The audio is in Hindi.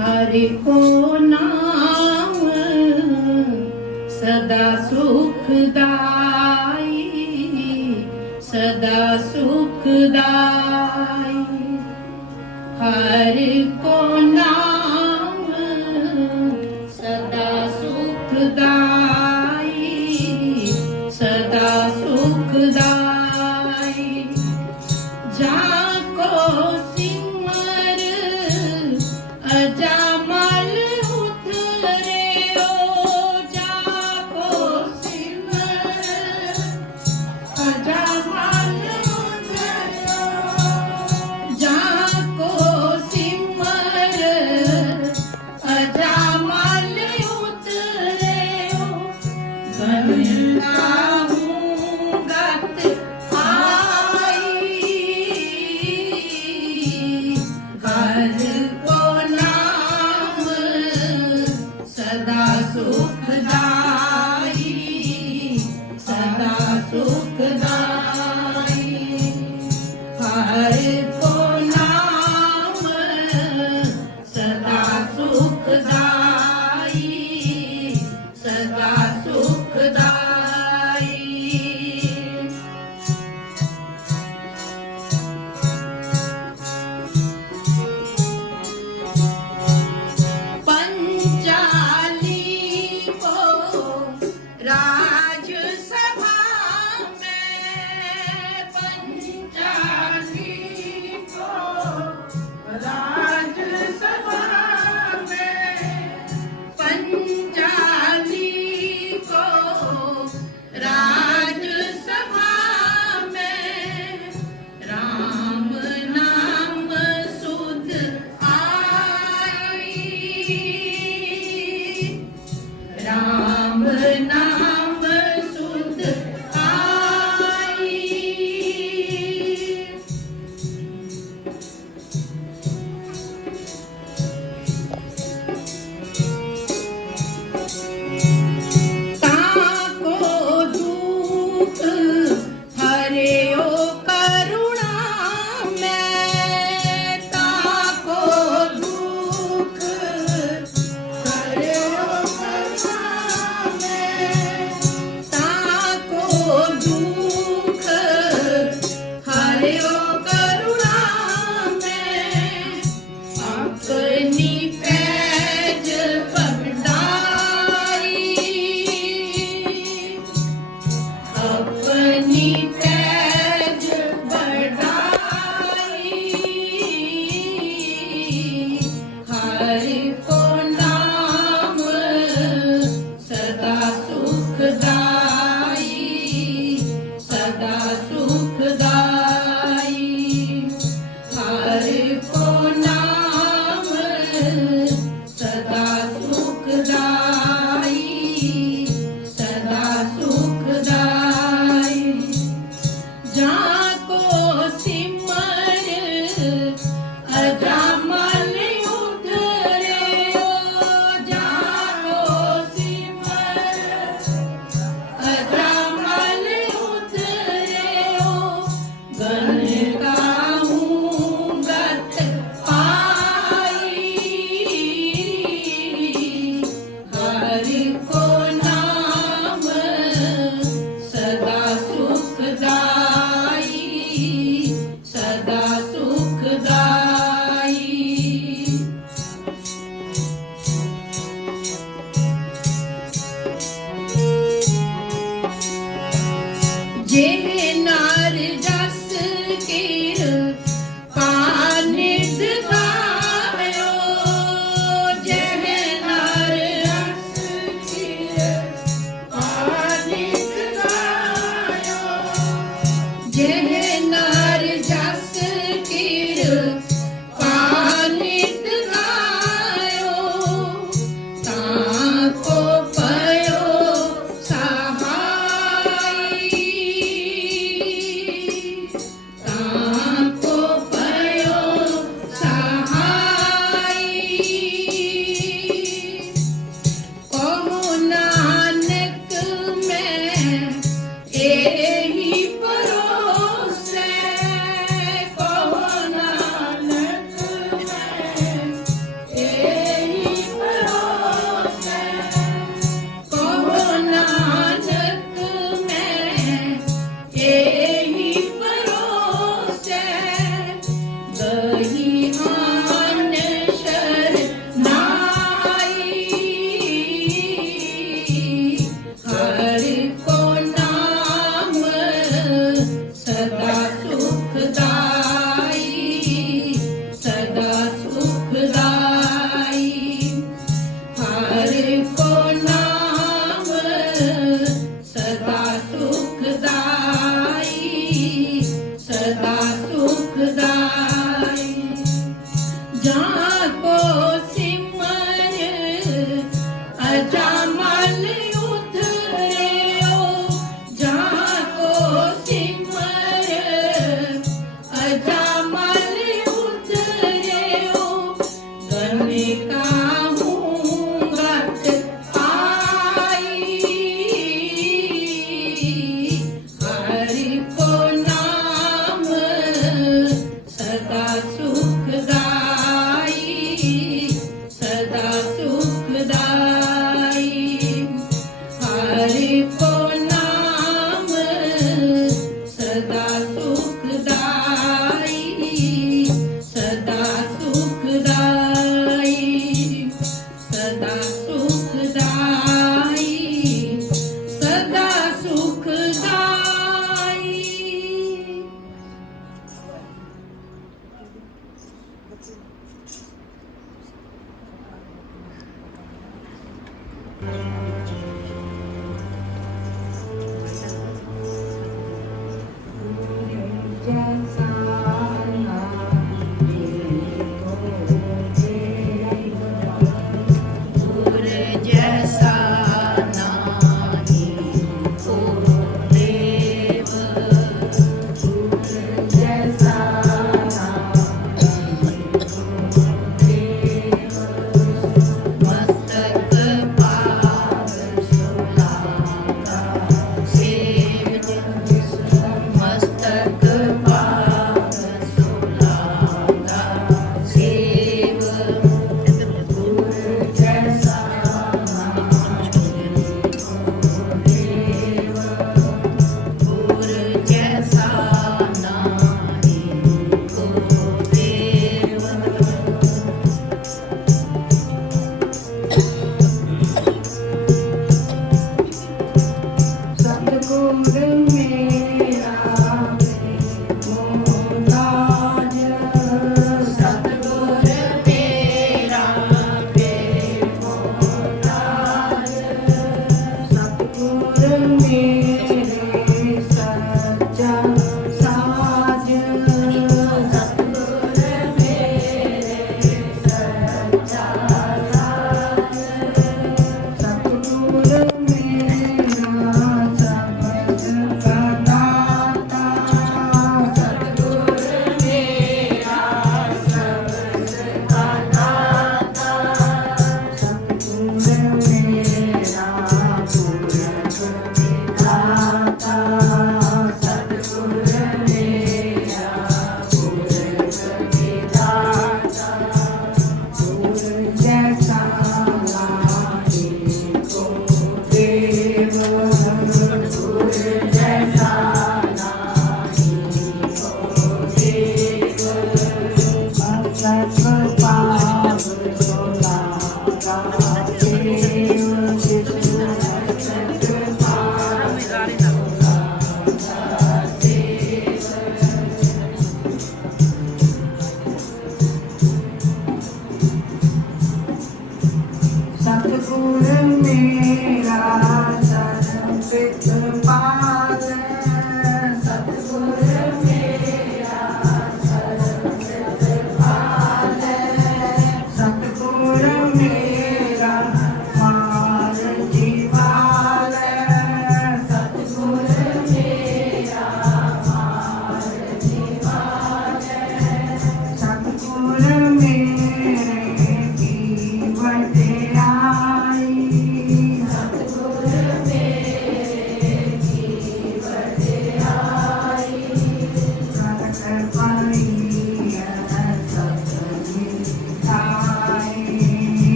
हरि को नाम सदा सुखदाई सदा सुखदाई। हरि को नाम Goodbye.